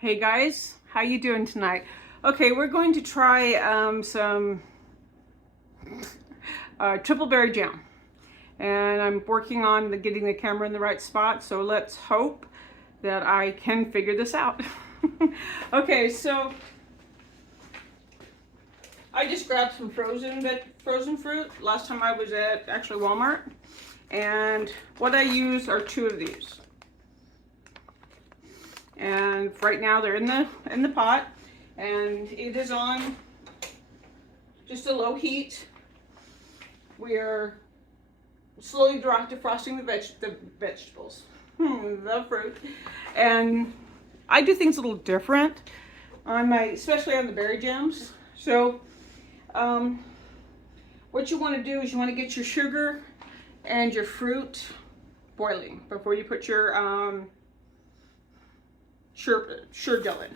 Hey guys, how you doing tonight? Okay, we're going to try some triple berry jam, and I'm working on getting the camera in the right spot, so let's hope that I can figure this out. Okay, so I just grabbed some frozen fruit last time I was at actually Walmart, and what I use are two of these. And right now they're in the pot, and it is on just a low heat. We are slowly defrosting the vegetables, the fruit, and I do things a little different on especially on the berry jams. So, what you want to do is you want to get your sugar and your fruit boiling before you put your sure gel in.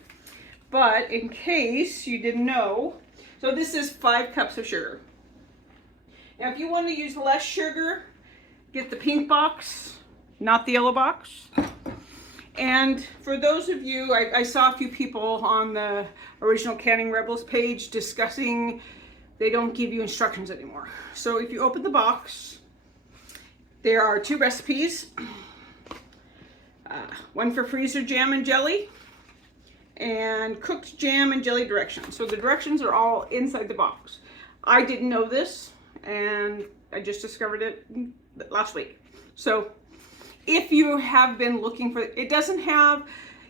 But in case you didn't know, so this is 5 cups of sugar. Now if you want to use less sugar, get the pink box, not the yellow box. And for those of you, I saw a few people on the original Canning Rebels page discussing they don't give you instructions anymore. So if you open the box, there are 2 recipes. One for freezer jam and jelly, and cooked jam and jelly directions. So the directions are all inside the box. I didn't know this, and I just discovered it last week. So if you have been looking for it, doesn't have,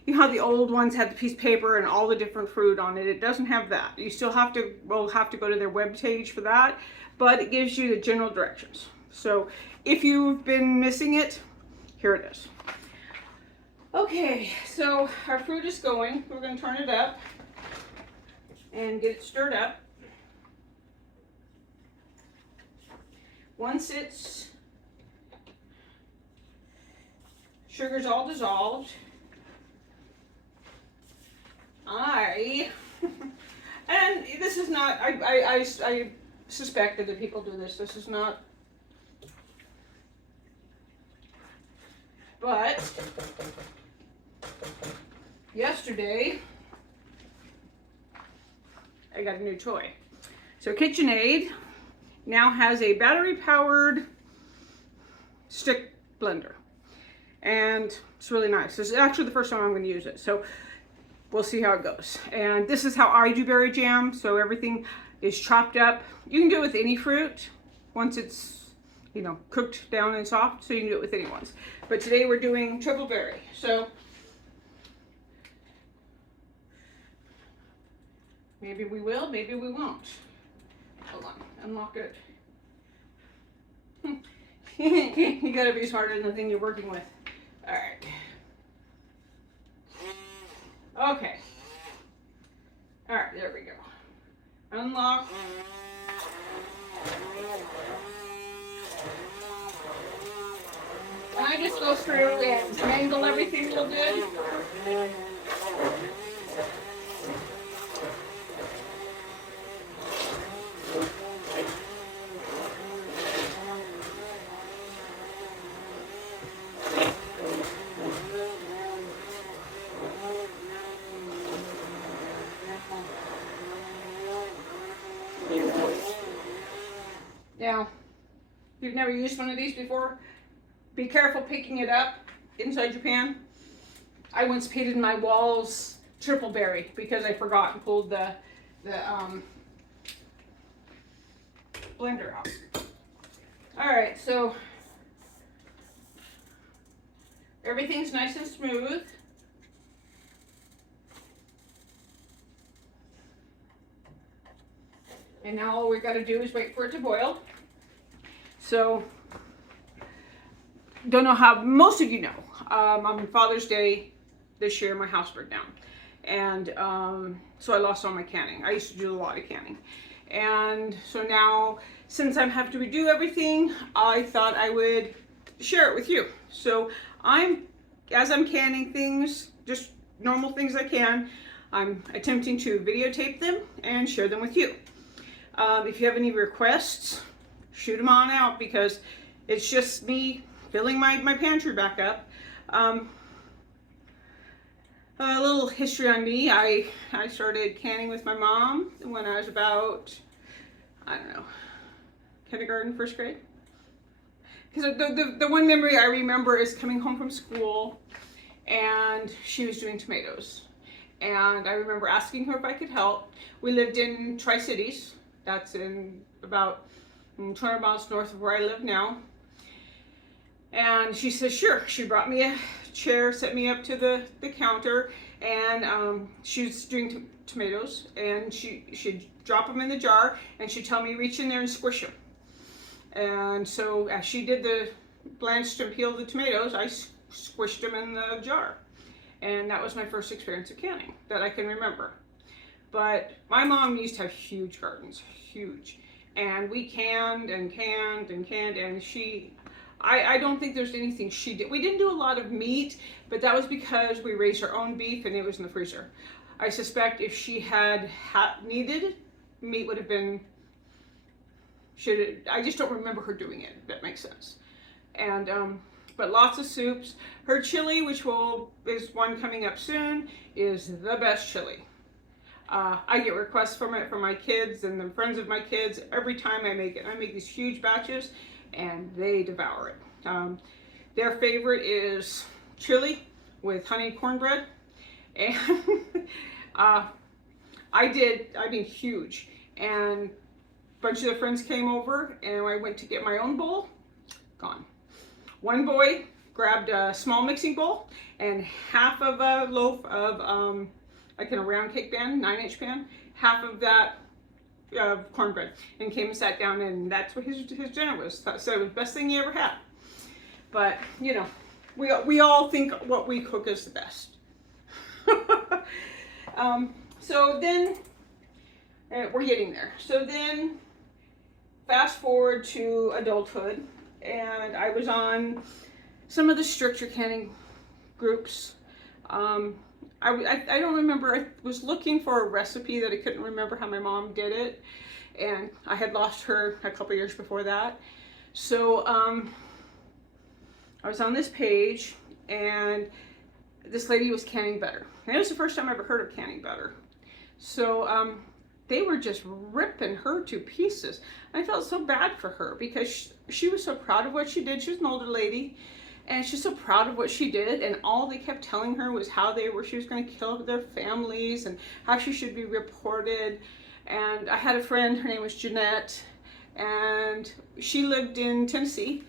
you know how the old ones had the piece of paper and all the different fruit on it. It doesn't have that. You still have to, will have to go to their web page for that, but it gives you the general directions. So if you've been missing it, here it is. Okay, so our fruit is going. We're going to turn it up and get it stirred up. Once it's sugar's all dissolved, and this is not, I suspected that people do this. This is not, but yesterday I got a new toy. So KitchenAid now has a battery-powered stick blender, and it's really nice. This is actually the first time I'm going to use it, so we'll see how it goes. And this is how I do berry jam. So everything is chopped up. You can do it with any fruit once it's, you know, cooked down and soft, so you can do it with any ones. But today we're doing triple berry. So maybe we will, maybe we won't. Hold on, unlock it. You gotta be smarter than the thing you're working with. All right. Okay. All right, there we go. Unlock. And I just go through and mangle everything real good. Now, if you've never used one of these before, be careful picking it up inside your pan. I once painted my walls triple berry because I forgot and pulled the blender out. All right, so everything's nice and smooth. And now all we got to do is wait for it to boil. So, don't know how, most of you know, on Father's Day this year, my house burned down. And so I lost all my canning. I used to do a lot of canning. And so now, since I have to redo everything, I thought I would share it with you. So as I'm canning things, just normal things I can, I'm attempting to videotape them and share them with you. If you have any requests, shoot them on out, because it's just me filling my pantry back up. A little history on me. I started canning with my mom when I was about, I don't know, kindergarten, first grade. Because the one memory I remember is coming home from school and she was doing tomatoes. And I remember asking her if I could help. We lived in Tri-Cities. That's in about 200 miles north of where I live now. And she said, sure. She brought me a chair, set me up to the counter, and she was doing tomatoes, and she'd drop them in the jar, and she'd tell me, reach in there and squish them. And so as she did the blanched and peeled the tomatoes, I squished them in the jar. And that was my first experience of canning that I can remember. But my mom used to have huge gardens, huge. And we canned and canned and canned, and I don't think there's anything she did. We didn't do a lot of meat, but that was because we raised our own beef and it was in the freezer. I suspect if she had needed, meat would have been, I just don't remember her doing it, if that makes sense. And, but lots of soups. Her chili, which is one coming up soon, is the best chili. I get requests from it from my kids and the friends of my kids every time I make it. I make these huge batches and they devour it. Their favorite is chili with honey cornbread. And I mean huge. And a bunch of the friends came over and I went to get my own bowl, gone. One boy grabbed a small mixing bowl and half of a loaf of, like in a round cake pan, 9-inch pan, half of that cornbread, and came and sat down, and that's what his dinner was. So it was the best thing he ever had. But you know, we all think what we cook is the best. So then we're getting there. So then fast forward to adulthood, and I was on some of the stricter canning groups. I don't remember. I was looking for a recipe that I couldn't remember how my mom did it, and I had lost her a couple years before that. So I was on this page, and this lady was canning butter. And it was the first time I ever heard of canning butter. So they were just ripping her to pieces. I felt so bad for her because she was so proud of what she did. She was an older lady. And she's so proud of what she did, and all they kept telling her was how she was going to kill their families and how she should be reported. And I had a friend, her name was Jeanette, and she lived in Tennessee,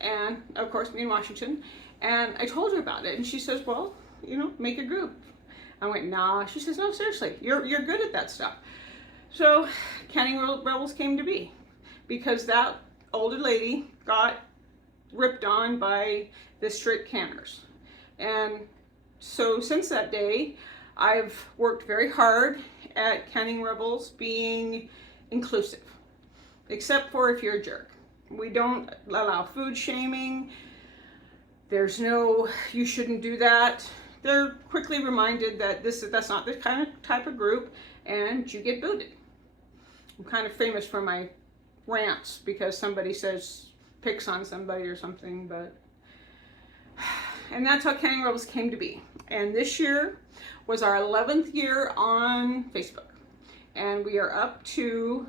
and of course me in Washington. And I told her about it, and she says, well, you know, make a group. I went, nah. She says, no, seriously, you're good at that stuff. So Canning Rebels came to be because that older lady got ripped on by the strict canners. And so since that day, I've worked very hard at Canning Rebels being inclusive, except for if you're a jerk. We don't allow food shaming. There's no, you shouldn't do that. They're quickly reminded that that's not the kind of type of group, and you get booted. I'm kind of famous for my rants because somebody picks on somebody or something, and that's how Canning Rebels came to be. And this year was our 11th year on Facebook, and we are up to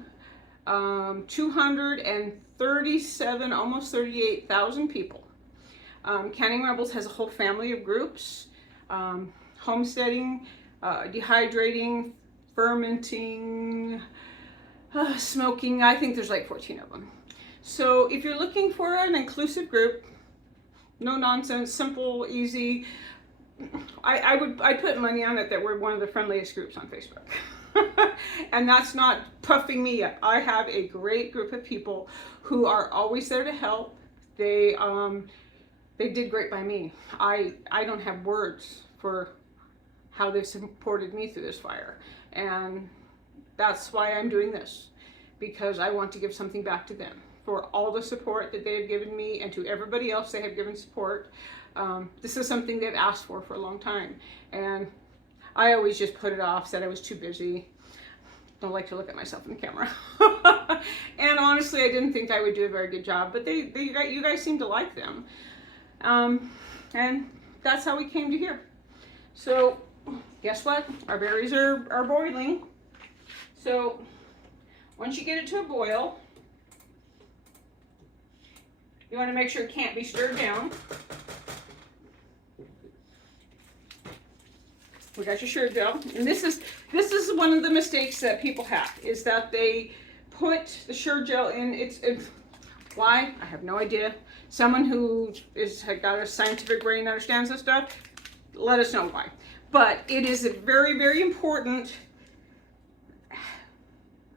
237, almost 38,000 people. Canning Rebels has a whole family of groups: homesteading, dehydrating, fermenting, smoking. I think there's like 14 of them. So if you're looking for an inclusive group, no nonsense, simple, easy, I'd put money on it that we're one of the friendliest groups on Facebook. And that's not puffing me up. I have a great group of people who are always there to help. They did great by me. I don't have words for how they've supported me through this fire. And that's why I'm doing this, because I want to give something back to them for all the support that they've given me, and to everybody else they have given support. This is something they've asked for a long time, and I always just put it off, said I was too busy. Don't like to look at myself in the camera. And honestly, I didn't think I would do a very good job, but you guys seem to like them. And that's how we came to here. So guess what? Our berries are boiling. So once you get it to a boil, you want to make sure it can't be stirred down. We got your sugar gel, and this is one of the mistakes that people have, is that they put the sugar gel in. It's why, I have no idea. Someone who has got a scientific brain understands this stuff. Let us know why. But it is very, very important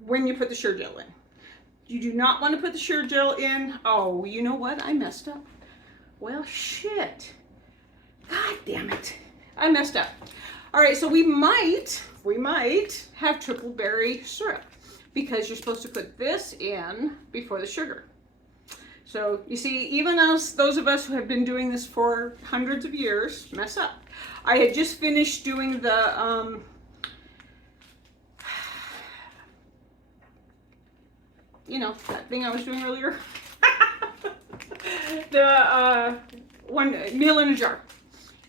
when you put the sugar gel in. You do not want to put the sugar gel in. Oh, you know what? I messed up. Well, shit. God damn it. I messed up. All right, so we might have triple berry syrup, because you're supposed to put this in before the sugar. So you see, even us, those of us who have been doing this for hundreds of years, mess up. I had just finished doing the you know, that thing I was doing earlier. The one meal in a jar.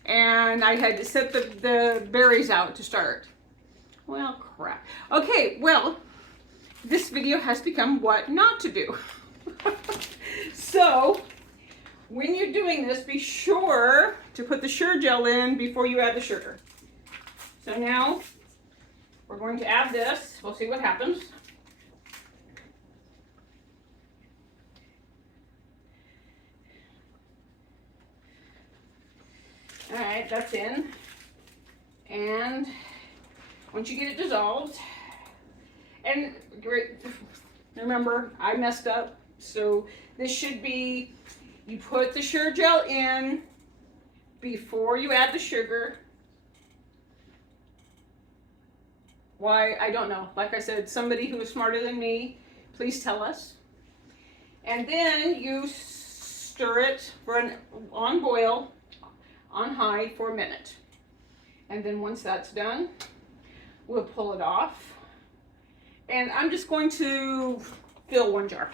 And I had to set the berries out to start. Well, crap. Okay, well, this video has become what not to do. So, when you're doing this, be sure to put the sugar gel in before you add the sugar. So now, we're going to add this. We'll see what happens. All right, that's in. And once you get it dissolved, and great, remember, I messed up. So this should be, you put the sugar gel in before you add the sugar. Why, I don't know. Like I said, somebody who is smarter than me, please tell us. And then you stir it on boil, on high for a minute. And then once that's done, we'll pull it off. And I'm just going to fill one jar,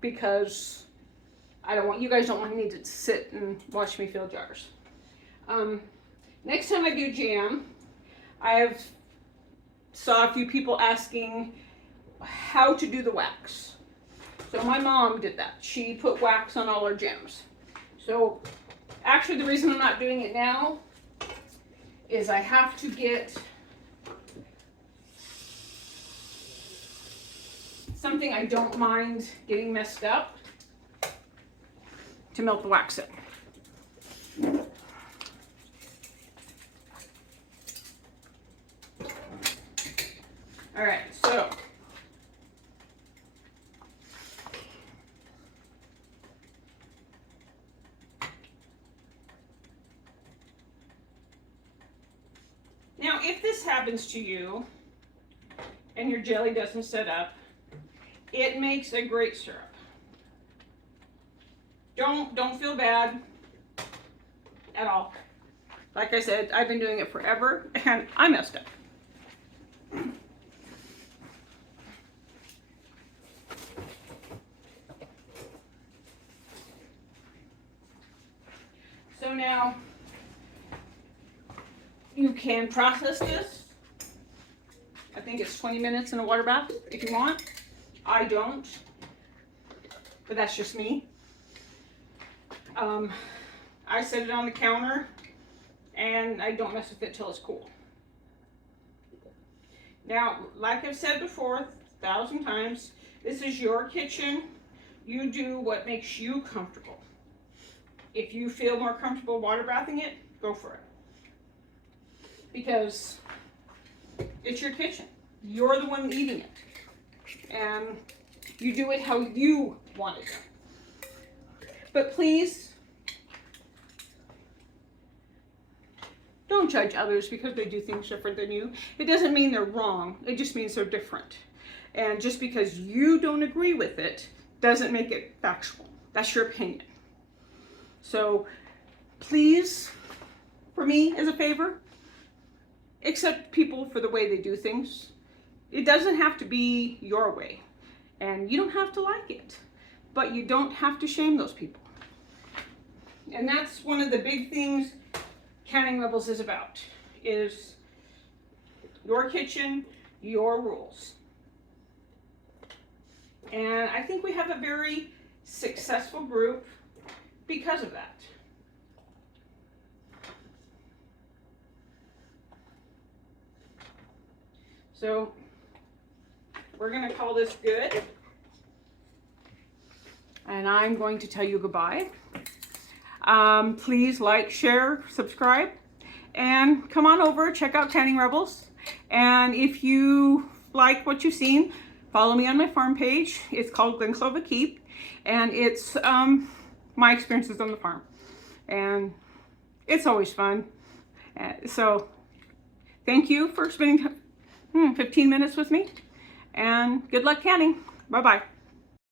because I don't want, you guys don't want me to sit and watch me fill jars. Next time I do jam, I saw a few people asking how to do the wax. So my mom did that. She put wax on all her jams. So actually, the reason I'm not doing it now is I have to get something I don't mind getting messed up to melt the wax in. All right, so now, if this happens to you and your jelly doesn't set up, it makes a great syrup. Don't feel bad at all. Like I said, I've been doing it forever and I messed up. So now you can process this. I think it's 20 minutes in a water bath if you want. I don't, but that's just me. I set it on the counter and I don't mess with it till it's cool. Now, like I've said before 1,000 times, this is your kitchen. You do what makes you comfortable. If you feel more comfortable water bathing it, go for it. Because it's your kitchen. You're the one eating it. And you do it how you want it done. But please, don't judge others because they do things different than you. It doesn't mean they're wrong. It just means they're different. And just because you don't agree with it doesn't make it factual. That's your opinion. So please, for me as a favor, accept people for the way they do things. It doesn't have to be your way. And you don't have to like it. But you don't have to shame those people. And that's one of the big things Canning Rebels is about. is your kitchen, your rules. And I think we have a very successful group because of that. So we're going to call this good. And I'm going to tell you goodbye. Please like, share, subscribe, and come on over, check out Canning Rebels. And if you like what you've seen, follow me on my farm page. It's called Glen Clova Keep, and it's my experiences on the farm. And it's always fun. So thank you for spending 15 minutes with me, and good luck canning. Bye-bye.